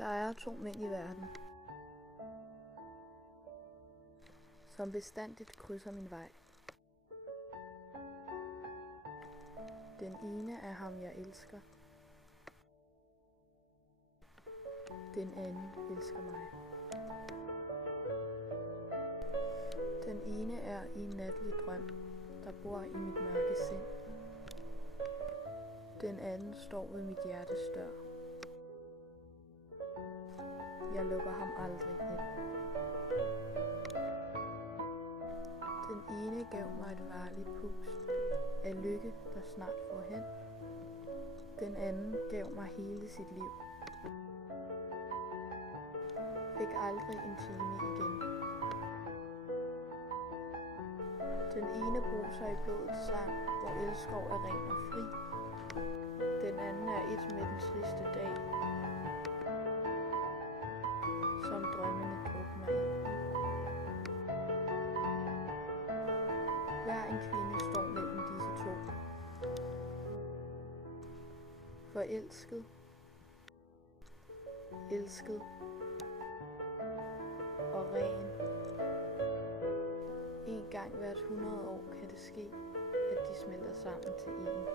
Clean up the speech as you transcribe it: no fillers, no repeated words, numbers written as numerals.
Der er to mænd i verden, som bestandigt krydser min vej. Den ene er ham, jeg elsker. Den anden elsker mig. Den ene er i en natlig drøm, der bor i mit mørke sind. Den anden står ved mit hjertes dør. Jeg lukker ham aldrig ind. Den ene gav mig et varligt pust af lykke, der snart får hen. Den anden gav mig hele sit liv. Fik aldrig en time igen. Den ene bruser i blodets sang, hvor elskov er ren og fri. Den anden er et med den triste dag, som drømmene drukner i. Hver en kvinde står mellem disse to. Forelsket, elsket og ren. En gang hvert 100 år kan det ske, at de smelter sammen til en.